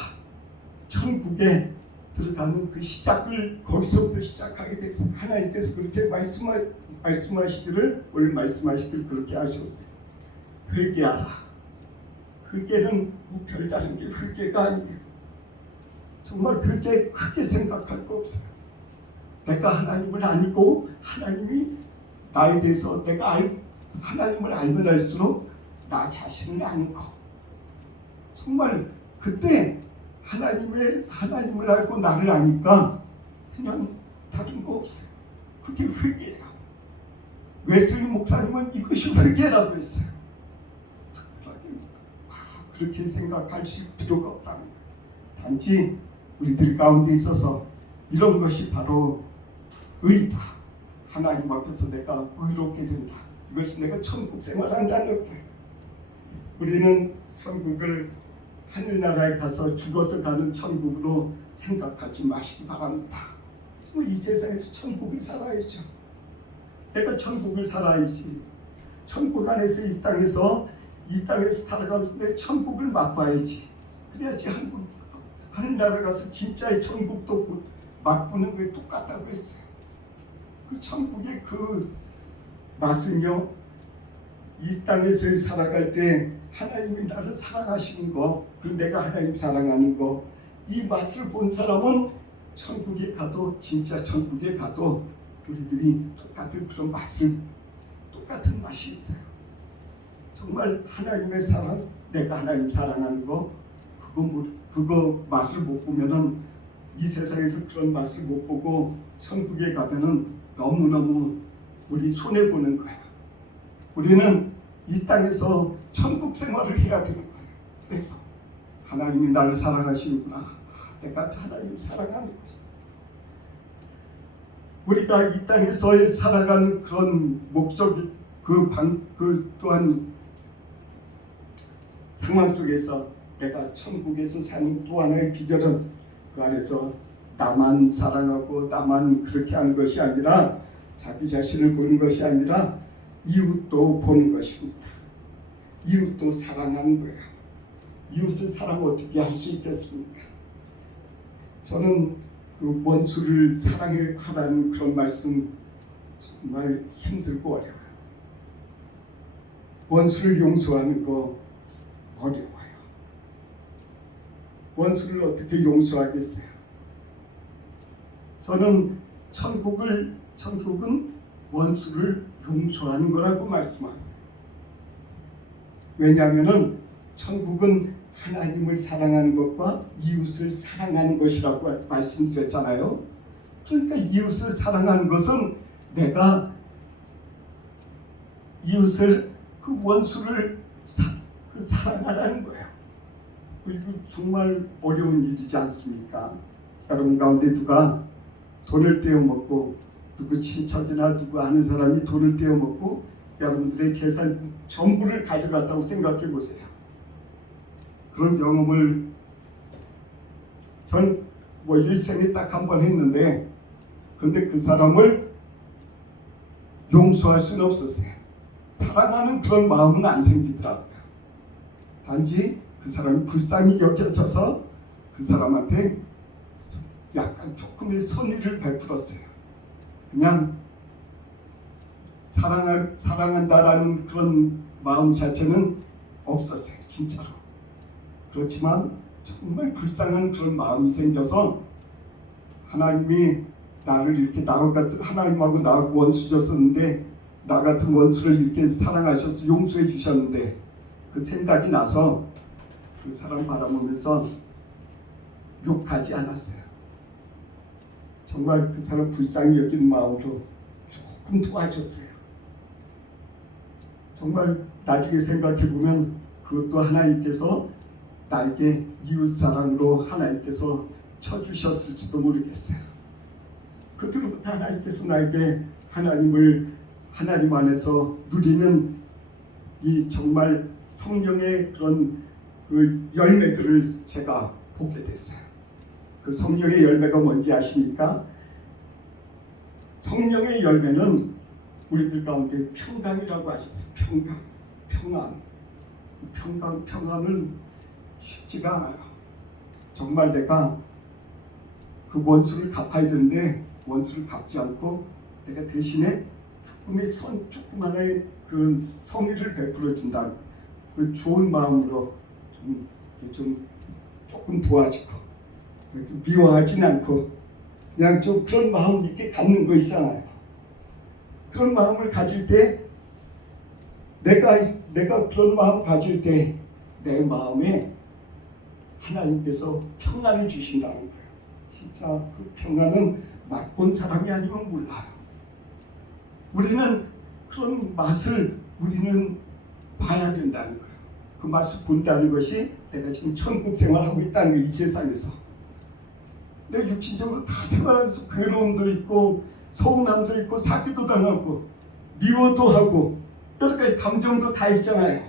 천국에 들어가는 그 시작을 거기서부터 시작하게 됐어요. 하나님께서 그렇게 말씀하시기를 오늘 말씀하시기를 그렇게 하셨어요. 회개하라. 회개는 뭐 별다른 게 회개가 아니에요. 정말 그렇게 크게 생각할 거 없어요. 내가 하나님을 알고 하나님이 나에 대해서 하나님을 알면 알수록 나 자신을 아는 거. 정말 그때 하나님을 알고 나를 아니까 그냥 다른 거 없어요. 그게 회개예요. 웨슬리 목사님은 이것이 회개라고 했어요. 특별하게 그렇게 생각하실 필요가 없다는 거예요. 단지 우리들 가운데 있어서 이런 것이 바로 의다. 하나님 앞에서 내가 의롭게 된다. 이것이 내가 천국 생활한다는 거예요. 우리는 천국을 하늘나라에 가서 죽어서 가는 천국으로 생각하지 마시기 바랍니다. 이 세상에서 천국을 살아야죠. 내가 천국을 살아야지. 천국 안에서 이 땅에서 살아가면서 내 천국을 맛봐야지. 그래야지 하늘나라 가서 진짜의 천국도 맛보는 게 똑같다고 했어요. 그 천국의 그 맛은요, 이 땅에서 살아갈 때 하나님이 나를 사랑하시는 거, 그리고 내가 하나님 사랑하는 거, 이 맛을 본 사람은 천국에 가도, 진짜 천국에 가도 우리들이 똑같은 그런 맛을, 똑같은 맛이 있어요. 정말 하나님의 사랑, 내가 하나님 사랑하는 거, 그거 맛을 못 보면은, 이 세상에서 그런 맛을 못 보고 천국에 가면은 너무너무 우리 손해 보는 거야. 우리는 이 땅에서 천국 생활을 해야 되는 거예요. 그래서 하나님이 나를 사랑하시는구나. 내가 하나님 사랑하는 것이. 우리가 이 땅에서 살아가는 그런 목적이 그 또한 상황 속에서 내가 천국에서 사는 또 하나의 비결은 그 안에서 나만 사랑하고 나만 그렇게 하는 것이 아니라, 자기 자신을 보는 것이 아니라 이웃도 보는 것입니다. 이웃도 사랑하는 거야. 이웃을 사랑 어떻게 할 수 있겠습니까? 저는 그 원수를 사랑해 하라는 그런 말씀 정말 힘들고 어려워요. 원수를 용서하는 거 어려워요. 원수를 어떻게 용서하겠어요? 저는 천국은 원수를 용서하는 거라고 말씀하세요. 왜냐하면은 천국은 하나님을 사랑하는 것과 이웃을 사랑하는 것이라고 말씀드렸잖아요. 그러니까 이웃을 사랑하는 것은 내가 이웃을, 그 원수를 사랑하라는 거예요. 이거 정말 어려운 일이지 않습니까? 여러분 가운데 누가 돈을 떼어먹고, 누구 친척이나 누구 아는 사람이 돈을 떼어먹고 여러분들의 재산 전부를 가져갔다고 생각해 보세요. 그런 경험을 전 일생에 딱 한 번 했는데, 그런데 그 사람을 용서할 수는 없었어요. 사랑하는 그런 마음은 안 생기더라고요. 단지 그 사람이 불쌍히 여겨져서 그 사람한테 약간 조금의 선의를 베풀었어요. 그냥 사랑한다라는 그런 마음 자체는 없었어요, 진짜로. 그렇지만 정말 불쌍한 그런 마음이 생겨서, 하나님이 나를 이렇게 하나님하고 나하고 원수졌었는데 나 같은 원수를 이렇게 사랑하셔서 용서해 주셨는데, 그 생각이 나서 그 사람 바라보면서 욕하지 않았어요. 정말 그 사람 불쌍히 여기는 마음으로 조금 도와줬어요. 정말 나중에 생각해 보면 그것도 하나님께서 나에게 이웃사랑으로 하나님께서 쳐주셨을지도 모르겠어요. 그때부터 하나님께서 나에게 하나님 안에서 누리는 이 정말 성령의 그런 그 열매들을 제가 보게 됐어요. 그 성령의 열매가 뭔지 아십니까? 성령의 열매는 우리들 가운데 평강이라고 하셨어요. 평안은 쉽지가 않아요. 정말 내가 그 원수를 갚아야 되는데 원수를 갚지 않고 내가 대신에 조그만의 그 성의를 베풀어 준다. 그 좋은 마음으로 조금 도와주고, 미워하진 않고 그냥 좀 그런 마음 이렇게 갖는 거 있잖아요. 그런 마음을 가질 때, 내가 그런 마음 가질 때 내 마음에 하나님께서 평안을 주신다는 거예요. 진짜 그 평안은 맛본 사람이 아니면 몰라요. 우리는 그런 맛을 우리는 봐야 된다는 거예요. 그 맛을 본다는 것이 내가 지금 천국 생활하고 있다는 거예요. 이 세상에서 내 육신적으로 다 생활하면서 괴로움도 있고 서운함도 있고 사기도 당하고 미워도 하고 여러 가지 감정도 다 있잖아요.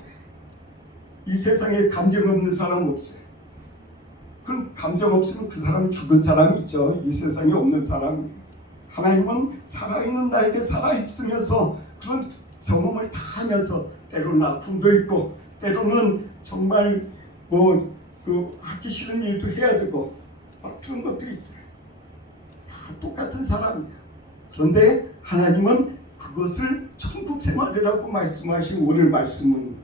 이 세상에 감정 없는 사람 없어요. 그럼 감정 없으면 그 사람은 죽은 사람이죠. 이 세상에 없는 사람이. 하나님은 살아있는 나에게 살아있으면서 그런 경험을 다 하면서 때로는 아픔도 있고 때로는 정말 하기 싫은 일도 해야 되고 막 그런 것도 있어요. 다 똑같은 사람이에요. 그런데 하나님은 그것을 천국 생활이라고 말씀하신 오늘 말씀은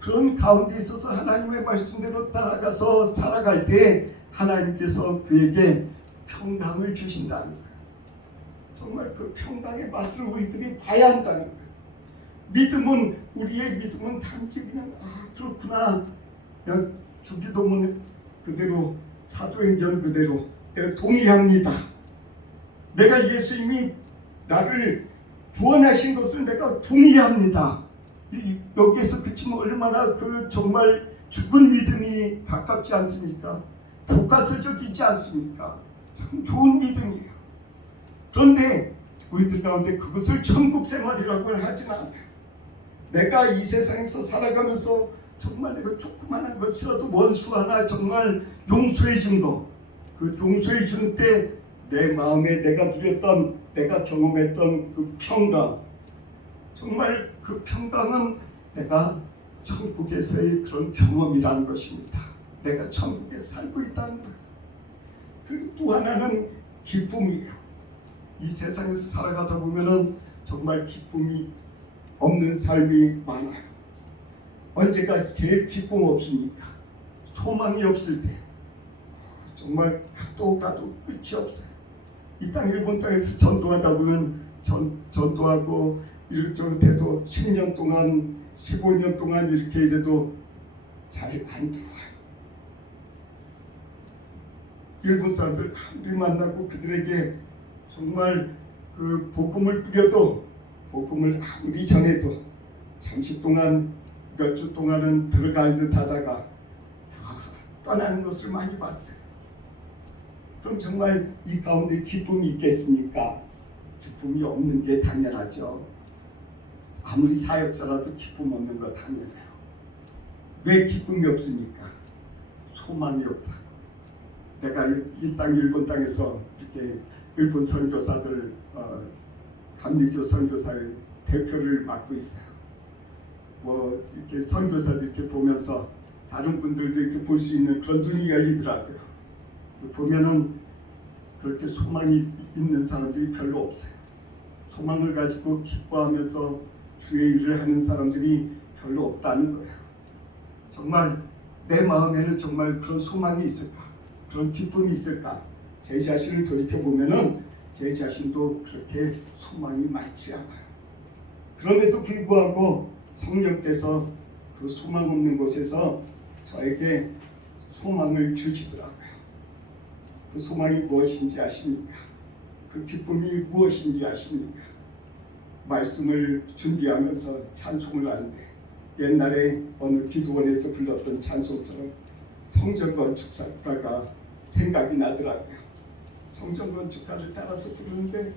그런 가운데 있어서 하나님의 말씀대로 따라가서 살아갈 때 하나님께서 그에게 평강을 주신다는 거예요. 정말 그 평강의 맛을 우리들이 봐야 한다는 거예요. 믿음은 우리의 믿음은 단지 그냥 그렇구나 그냥 주기도문 그대로 사도행전 그대로 내가 동의합니다. 내가 예수님이 나를 구원하신 것을 내가 동의합니다. 여기에서 그치면 얼마나 그 정말 죽은 믿음이 가깝지 않습니까? 교과서적이지 않습니까? 참 좋은 믿음이에요. 그런데 우리들 가운데 그것을 천국 생활이라고 하지는 않아요. 내가 이 세상에서 살아가면서 정말 내가 조그마한 것이라도 원수 하나 정말 용서해 준 거, 그 용서해 준 때 내 마음에 내가 누렸던 내가 경험했던 그 평강, 정말 그 평강은 내가 천국에서의 그런 경험이라는 것입니다. 내가 천국에 살고 있다는 거예요. 그리고 또 하나는 기쁨이에요. 이 세상에서 살아가다 보면은 정말 기쁨이 없는 삶이 많아요. 언제가 제일 기쁨 없습니까? 소망이 없을 때 정말 가도 끝이 없어요. 이 땅 일본 땅에서 전도하다 보면 전도하고 이렇저렇게 해도 10년 동안 15년 동안 이렇게 이래도 잘 안 들어와요. 일본 사람들 아무리 만나고 그들에게 정말 그 복음을 뿌려도 복음을 아무리 전해도 잠시 동안 몇 주 동안은 들어갈 듯 하다가 다 떠나는 것을 많이 봤어요. 그럼 정말 이 가운데 기쁨이 있겠습니까? 기쁨이 없는 게 당연하죠. 아무리 사역자라도 기쁨 없는 거 당연해요. 왜 기쁨이 없습니까? 소망이 없다. 내가 이 땅 일본 땅에서 이렇게 일본 선교사들 감리교 선교사의 대표를 맡고 있어요. 뭐 이렇게 선교사들 이렇게 보면서 다른 분들도 이렇게 볼 수 있는 그런 눈이 열리더라고요. 보면은 그렇게 소망이 있는 사람들이 별로 없어요. 소망을 가지고 기뻐하면서 주의 일을 하는 사람들이 별로 없다는 거예요. 정말 내 마음에는 정말 그런 소망이 있을까? 그런 기쁨이 있을까? 제 자신을 돌이켜보면은 제 자신도 그렇게 소망이 많지 않아요. 그럼에도 불구하고 성령께서 그 소망 없는 곳에서 저에게 소망을 주시더라고요. 그 소망이 무엇인지 아십니까? 그 기쁨이 무엇인지 아십니까? 말씀을 준비하면서 찬송을 하는데 옛날에 어느 기도원에서 불렀던 찬송처럼 성전 건축가가 생각이 나더라고요. 성전 건축가를 따라서 부르는데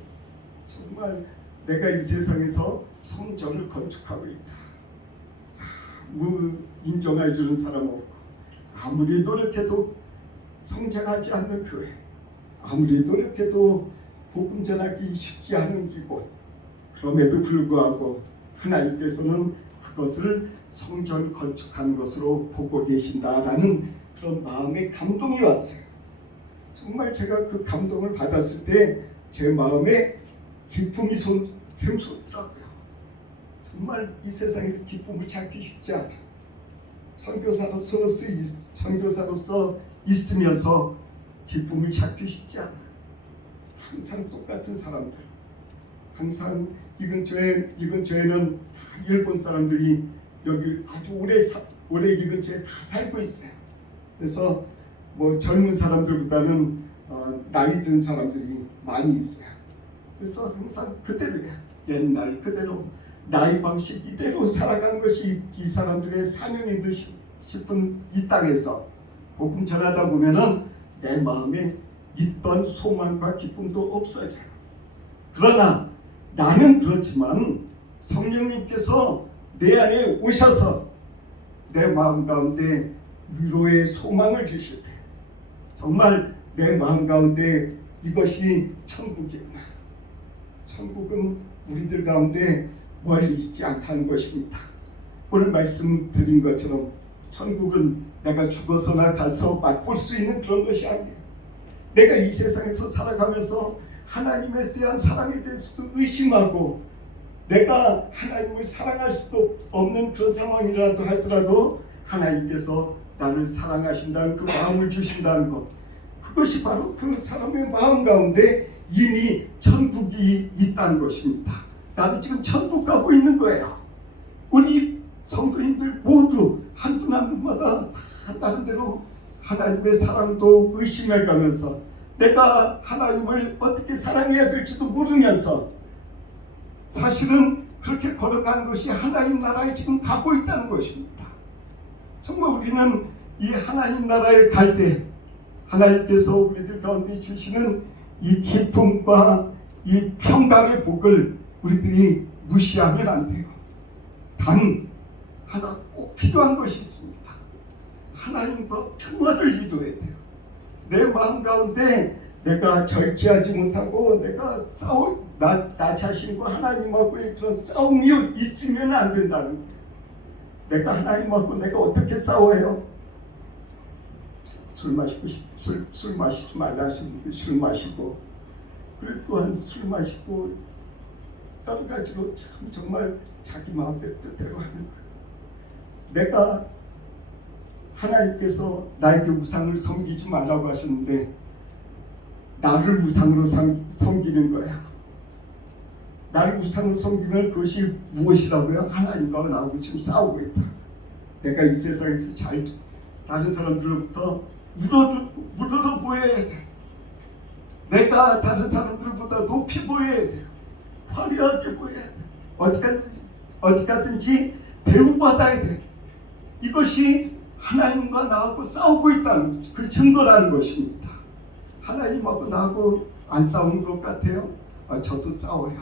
정말 내가 이 세상에서 성전을 건축하고 있다. 인정해 주는 사람 없고 아무리 노력해도 성장하지 않는 교회, 아무리 노력해도 복음 전하기 쉽지 않은 이곳, 그럼에도 불구하고 하나님께서는 그것을 성전 건축하는 것으로 보고 계신다라는 그런 마음의 감동이 왔어요. 정말 제가 그 감동을 받았을 때 제 마음에 기쁨이 샘솟더라고요. 정말 이 세상에서 기쁨을 찾기 쉽지 않아요. 선교사로서 있으면서 기쁨을 찾기 쉽지 않아요. 항상 똑같은 사람들, 항상 이 근처에는 다 일본 사람들이 여기 아주 오래 이 근처에 다 살고 있어요. 그래서 뭐 젊은 사람들보다는 나이 든 사람들이 많이 있어요. 그래서 항상 그대로예요. 옛날 그대로 나의 방식 이대로 살아가는 것이 이 사람들의 사명인 듯 싶은 이 땅에서 복음 전하다 보면은 내 마음에 있던 소망과 기쁨도 없어져요. 그러나 나는 그렇지만 성령님께서 내 안에 오셔서 내 마음 가운데 위로의 소망을 주실 때 정말 내 마음 가운데 이것이 천국이구나. 천국은 우리들 가운데 멀리 있지 않다는 것입니다. 오늘 말씀드린 것처럼 천국은 내가 죽어서나 가서 맛볼 수 있는 그런 것이 아니에요. 내가 이 세상에서 살아가면서 하나님에 대한 사랑에 대해서도 의심하고 내가 하나님을 사랑할 수도 없는 그런 상황이라도 할지라도 하나님께서 나를 사랑하신다는 그 마음을 주신다는 것, 그것이 바로 그 사람의 마음 가운데 이미 천국이 있다는 것입니다. 나는 지금 천국 가고 있는 거예요. 우리 성도님들 모두 한 분 한 분마다 다 나름대로 하나님의 사랑도 의심해가면서 내가 하나님을 어떻게 사랑해야 될지도 모르면서 사실은 그렇게 걸어가는 것이 하나님 나라에 지금 가고 있다는 것입니다. 정말 우리는 이 하나님 나라에 갈 때 하나님께서 우리들 가운데 주시는 이 기쁨과 이 평강의 복을 우리들이 무시하면 안 돼요. 단 하나 꼭 필요한 것이 있습니다. 하나님과 평화를 이루어야 돼요. 내 마음 가운데 내가 절제하지 못하고 내가 나 자신과 하나님하고의 그런 싸움이 있으면 안 된다는 거예요. 내가 하나님하고 내가 어떻게 싸워요? 술 마시지 말라 하시는 분 술 마시고, 그리고 또한 술 마시고 여러 가지로 참 정말 자기 마음대로 뜻대로 하는 거예요. 내가 하나님께서 나에게 우상을 섬기지 말라고 하셨는데 나를 우상으로 섬기는 거야. 나를 우상으로 섬기면 그것이 무엇이라고요? 하나님과 나하고 지금 싸우고 있다. 내가 이 세상에서 다른 사람들로부터 물러러 보여야 돼. 내가 다른 사람들보다 높이 보여야 돼. 화려하게 보여야 돼. 어디 가든지 대우받아야 돼. 이것이 하나님과 나하고 싸우고 있다는 그 증거라는 것입니다. 하나님하고 나하고 안 싸우는 것 같아요? 저도 싸워요.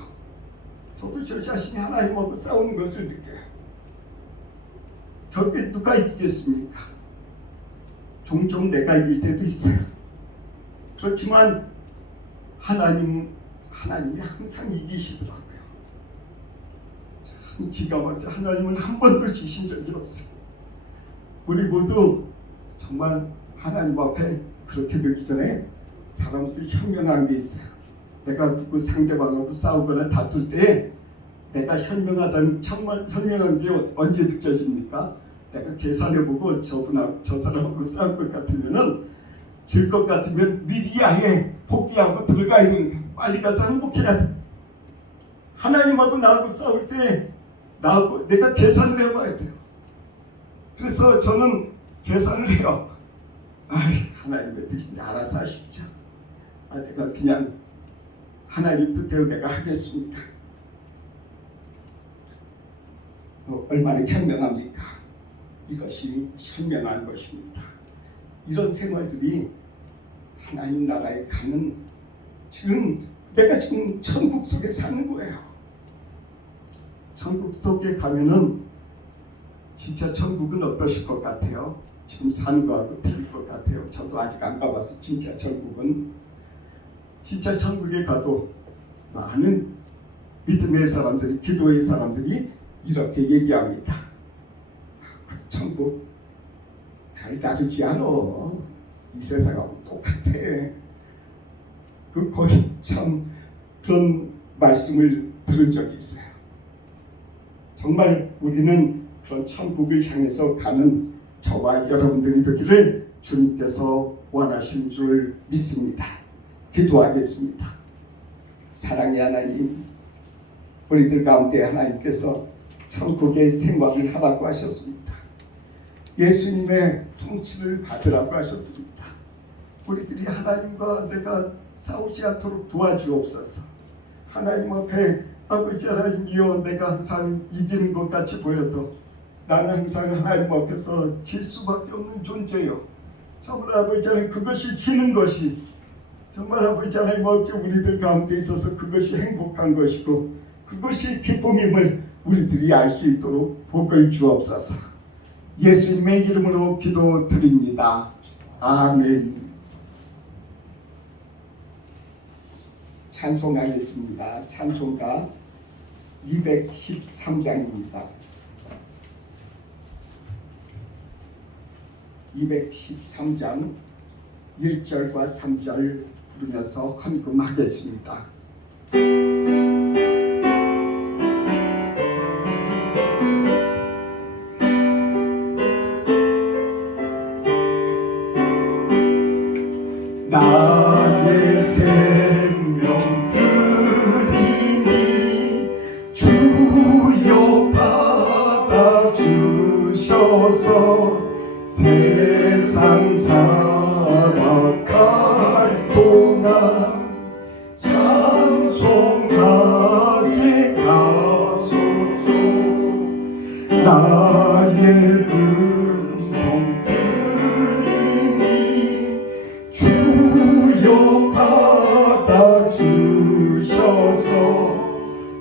저도 저 자신이 하나님하고 싸우는 것을 느껴요. 결국에 누가 이기겠습니까? 종종 내가 이길 때도 있어요. 그렇지만 하나님이 항상 이기시더라고요. 참 기가 막혀. 하나님은 한 번도 지신 적이 없어요. 우리 모두 정말 하나님 앞에 그렇게 되기 전에 사람으로서 현명한 게 있어요. 내가 누구 상대방하고 싸우거나 다툴 때 내가 정말 현명한 게 언제 느껴집니까? 내가 계산해보고 저 사람하고 싸울 것 같으면은 질 것 같으면 미리 아예 포기하고 들어가야 되는 거예요. 빨리 가서 행복해야 돼. 하나님하고 나하고 싸울 때 내가 계산을 해봐야 돼요. 그래서 저는 계산을 해요. 하나님의 뜻인지 알아서 하십시오. 내가 그냥 하나님 뜻대로 내가 하겠습니다. 얼마나 현명합니까? 이것이 현명한 것입니다. 이런 생활들이 하나님 나라에 가는 내가 지금 천국 속에 사는 거예요. 천국 속에 가면은 진짜 천국은 어떠실 것 같아요? 지금 사는 거하고 틀릴 것 같아요. 저도 아직 안 가봤어. 진짜 천국에 가도 많은 믿음의 사람들이, 기도의 사람들이 이렇게 얘기합니다. 천국 다르지 않아. 이 세상하고 똑같아. 거의 참 그런 말씀을 들은 적이 있어요. 정말 우리는 그런 천국을 향해서 가는 저와 여러분들이 되기를 주님께서 원하신 줄 믿습니다. 기도하겠습니다. 사랑의 하나님, 우리들 가운데 하나님께서 천국의 생활을 하라고 하셨습니다. 예수님의 통치를 받으라고 하셨습니다. 우리들이 하나님과 내가 싸우지 않도록 도와주옵소서. 하나님 앞에 아버지 하나님이여, 내가 항상 이기는 것 같이 보여도 나는 항상 하나님 앞에서 질 수밖에 없는 존재요. 정말 아버지 하나님, 그것이 지는 것이 정말 아버지 하나님 어찌 우리들 가운데 있어서 그것이 행복한 것이고 그것이 기쁨임을 우리들이 알 수 있도록 복을 주옵소서. 예수님의 이름으로 기도드립니다. 아멘. 찬송하겠습니다. 찬송가 213장입니다. 213장 1절과 3절 부르면서 헌금하겠습니다. 나의 생명 드리니 주여 받아주셔서 세상 살아갈 동안 찬송하게 하소서. 나의 음성 들으니 주여 받아주셔서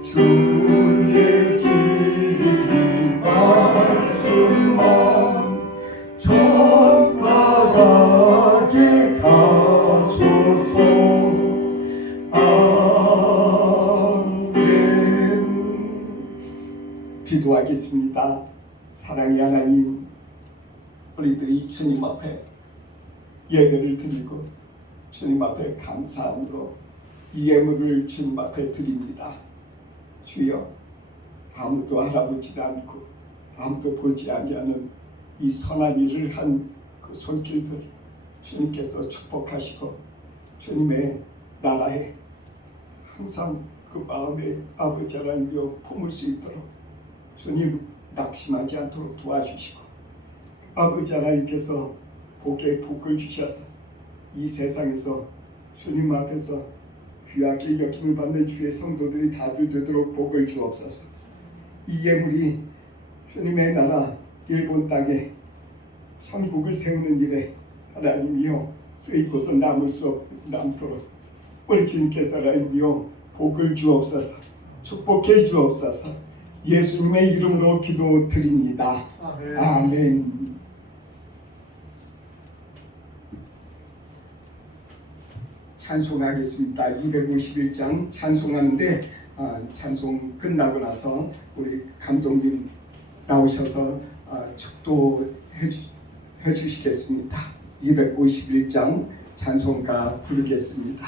주의 진리 말씀만 전파하게 하소서. 아멘. 기도하겠습니다. 사랑의 하나님, 우리들이 주님 앞에 예배를 드리고 주님 앞에 감사함으로 이 예물을 주님 앞에 드립니다. 주여, 아무도 알아보지 않고 아무도 보지 아니하는 이 선한 일을 한 그 손길들 주님께서 축복하시고 주님의 나라에 항상 그 마음에 아버지 하나님이여 품을 수 있도록 주님 낙심하지 않도록 도와주시고 아버지 하나님께서 복에 복을 주셔서 이 세상에서 주님 앞에서 귀하게 여김을 받는 주의 성도들이 다들 되도록 복을 주옵소서. 이 예물이 주님의 나라 일본 땅에 천국을 세우는 일에 하나님이여 쓰이고도 남을 수 남도록 우리 주님께서 하나님이여 복을 주옵소서. 축복해 주옵소서. 예수님의 이름으로 기도드립니다. 아멘. 아멘. 찬송하겠습니다. 251장 찬송하는데 찬송 끝나고 나서 우리 감독님 나오셔서 축도해 주시겠습니다. 251장 찬송가 부르겠습니다.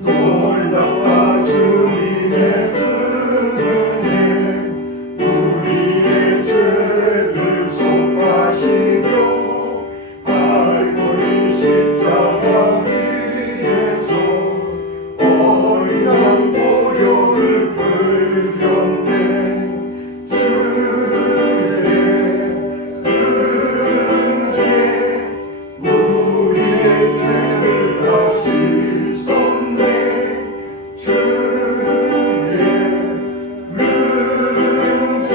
놀랍다 주님의 은혜, 우리의 죄를 속하시며 갈보리 십자가 위에서 어리한 보혈을 흘렸네. 주의 은혜 우리의 죄를 다시 썼네. 주의 은혜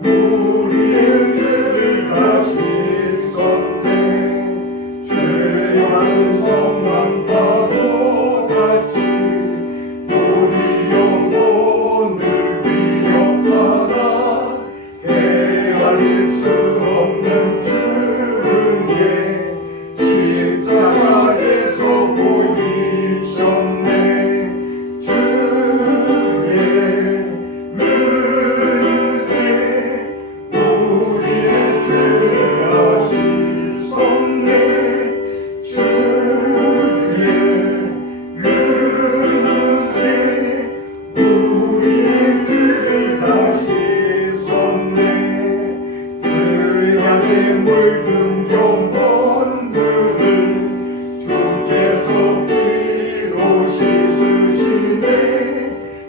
우리의 죄를 다시 썼네. 죄악은 성만과도 같이 우리 영혼을 위협하나 헤아릴 수 없는 주의 십자가에서 보이셨네. 주의 은혜 우리의 죄를 다시 썼네. 주의 은혜 우리의 죄를 다시 썼네. 죄악에 물든 영혼들을 주께서 피로 씻으시네.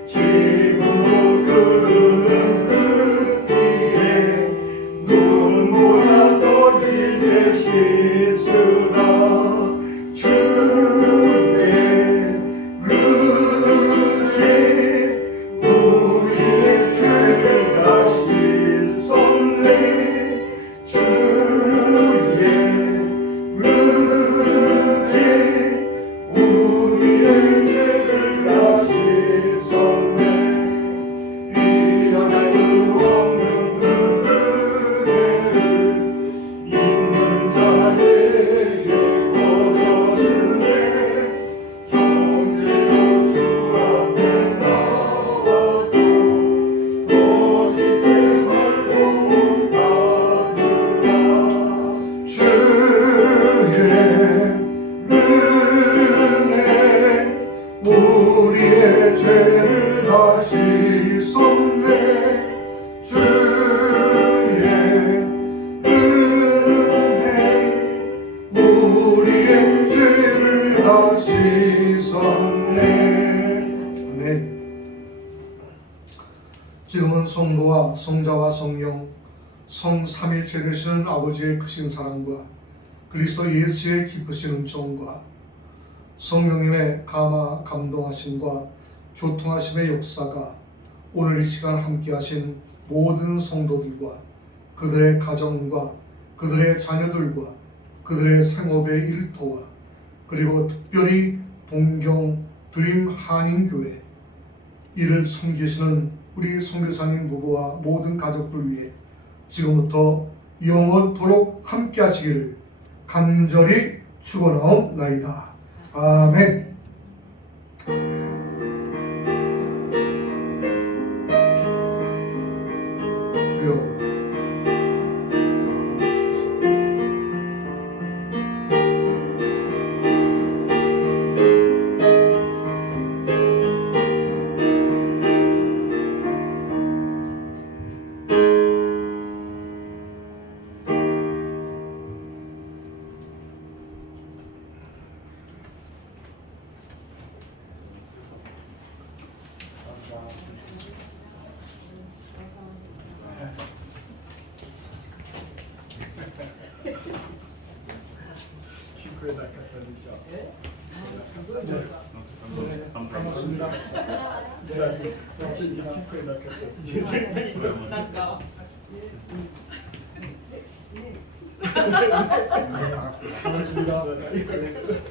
지금도 흐르는 씻으라 주의 은혜 우리의 죄를 다 씻었네 주의 은혜 우리의 죄를 다 씻었네 이해할 수 없는 은혜를 있는 자에게 거저주네 형제여 주 앞에 나와서 오직 제발로 받으라 주의 은혜 우리의 죄를 다 씻었네 주의 은혜 우리의 죄를 다 씻었네. 아멘. 지금은 성부와 성자와 성령 성삼일체 되시는 아버지의 크신 사랑과 그리스도 예수의 기쁘신 은총과 성령님의 감화 감동하심과 교통하심의 역사가 오늘 이 시간 함께하신 모든 성도들과 그들의 가정과 그들의 자녀들과 그들의 생업의 일터와 그리고 특별히 동경 드림 한인교회 이를 섬기시는 우리 선교사님 부부와 모든 가족들 위해 지금부터 영원토록 함께하시기를 간절히 축원하옵나이다. 아멘. 주여 반갑습니다. 반갑습니다.